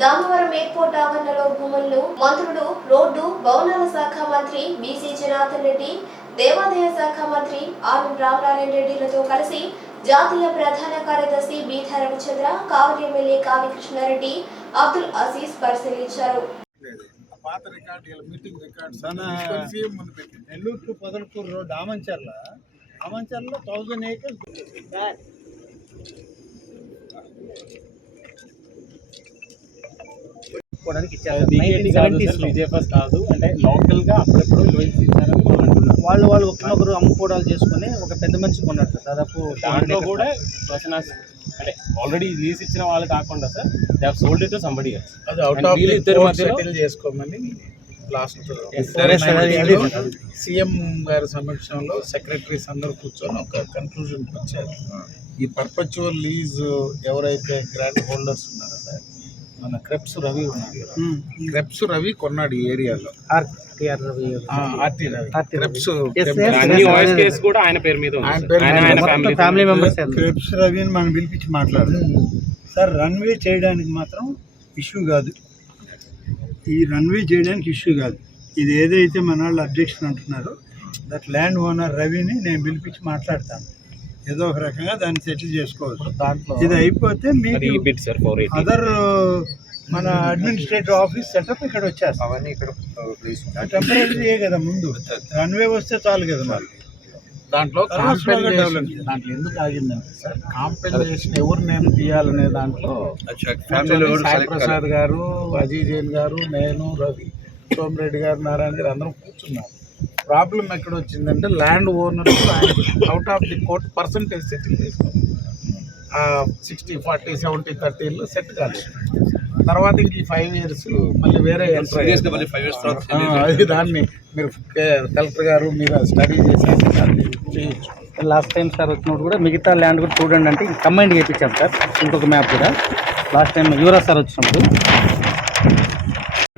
Damavaram airport ఆవరణలో భూములను మంత్రులు రోడ్డు భవనాల శాఖ మంత్రి బీసీ జనార్దన్ రెడ్డి దేవాదాయ శాఖ మంత్రి ఆనం రామనారాయణ రెడ్డిలతో కలిసి జాతీయ ప్రధాన కార్యదర్శి బీథా రవిచంద్ర కావలి ఎమ్మెల్యే కావి కృష్ణారెడ్డి అబ్దుల్ అజీజ్ పరిశీలించారు. పాత record meeting record. Nellore to Podalakuru road Amancharla. ఆమంచర్లో thousand acres sir విజయఫస్ కాదు అంటే లోకల్గా అప్పుడప్పుడు లోన్స్ ఇచ్చారని వాళ్ళు వాళ్ళు ఒకరినొకరు అమ్ముకోవడాలు చేసుకుని ఒక పెద్ద మనిషి కొన్నాడు సార్. దాదాపు దాంట్లో కూడా క్వశ్చన్ అంటే ఆల్రెడీ లీజ్ ఇచ్చిన వాళ్ళు కాకుండా sir they have sold it to somebody settle చేసుకోమని లాస్ట్ సీఎం గారి సమక్షంలో సెక్రటరీస్ అందరూ కూర్చొని ఒక కన్క్లూజన్కి వచ్చారు. ఈ పర్పచువల్ లీజ్ ఎవరైతే గ్రాండ్ హోల్డర్స్ ఉన్నారో సార్ మన క్రెప్స్ రవి ఉన్నాడు క్రెప్స్ రవి కొన్నాడు ఈ ఏరియాలో. RTR RT Ravi. RT Ravi. Krebs Yes, yes, అన్ని yes, వాయిస్ yes. కేసు కూడా ఆయన పేరు మీద ఆయన ఫ్యామిలీ ఫ్యామిలీ మెంబర్స్ క్రెప్స్ రవిని మనం పిలిపించి మాట్లాడు సార్ రన్వే చేయడానికి మాత్రం ఇష్యూ కాదు. ఈ రన్వే చేయడానికి ఇష్యూ కాదు. ఇది ఏదైతే మన వాళ్ళు అబ్జెక్షన్ అంటున్నారో దట్ ల్యాండ్ ఓనర్ రవిని నేను పిలిపించి మాట్లాడతాను. ఏదో ఒక రకంగా దాన్ని సెటిల్ చేసుకోవచ్చు. ఇది అయిపోతే మీకు అదర్ మన అడ్మినిస్ట్రేటివ్ ఆఫీస్ సెటప్ ఇక్కడ వచ్చేస్తాం అవన్నీ ఇక్కడ టెంపరీ కదా ముందు. రన్వే వస్తే చాలు కదా మరి. దాంట్లో ఎందుకు ఆగిందంటే సార్ కాంపెన్సేషన్ ఎవరు నేను తీయాలనే దాంట్లో సాయి ప్రసాద్ గారు అజయ్ జైన్ గారు నేను రవి సోమిరెడ్డి గారు నారాయణ గారు అందరం కూర్చున్నారు ప్రాబ్లం ఎక్కడ వచ్చిందంటే land owner out of the court percentage settle చేసుకోవాలి సిక్స్టీ ఫార్టీ సెవెంటీ థర్టీలో సెట్ కాలేదు. తర్వాత ఇంక ఈ ఫైవ్ ఇయర్స్ మళ్ళీ వేరే అది దాన్ని మీరు కలెక్టర్ గారు మీరు స్టడీ చేసేసి దాన్ని లాస్ట్ టైం సార్ వచ్చినప్పుడు కూడా మిగతా ల్యాండ్ కూడా చూడండి అంటే కంబైండ్ చేయించాం సార్. ఇంకొక మ్యాప్ కూడా. లాస్ట్ టైం యువరాజ్ సార్ వచ్చినప్పుడు.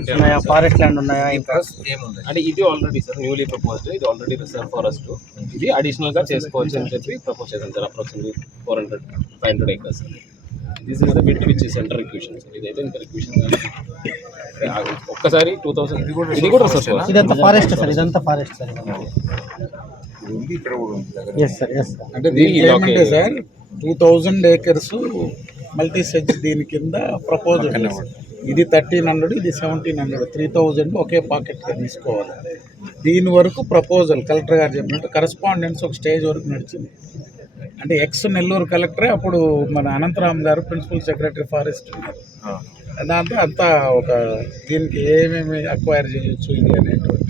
ఉన్నాయా? ఫారెస్ట్ ల్యాండ్ ఉన్నాయా? అంటే ఇది ఆల్రెడీ సార్ న్యూలీ ప్రపోజ్డ్ ఇది ఆల్రెడీ రిజర్వ్ ఫారెస్ట్ ఇది అడిషనల్గా చేసుకోవచ్చు అని చెప్పి ప్రపోజ్ చేశాను sir approximately four hundred five hundred acres this is the bit which centre requisition sir ఇదైతే ఇంకా రిక్యూషన్ ఒక్కసారి టూ థౌసండ్ ఇది కూడా రిసర్వ్ ఫారెస్ట్ ఇదంతా ఫారెస్ట్ సార్ ఇదంతా forest sir yes sir yes sir అంటే దీనికి ఇది sir two thousand acres multi SEZ దీని కింద ప్రపోజల్ ఇది థర్టీన్ హండ్రెడ్ ఇది సెవెంటీన్ హండ్రెడ్ త్రీ థౌజండ్ ఒకే పాకెట్గా తీసుకోవాలి. దీని వరకు ప్రపోజల్ కలెక్టర్ గారు చెప్పినట్టు కరస్పాండెన్స్ ఒక స్టేజ్ వరకు నడిచింది. అంటే ఎక్స్ నెల్లూరు కలెక్టరే అప్పుడు మన అనంతరామ్ గారు ప్రిన్సిపల్ సెక్రటరీ ఫారెస్ట్ ఉన్నారు. దాంతో అంతా ఒక దీనికి ఏమేమి అక్వైర్ చేయొచ్చు ఇది అనేటువంటి.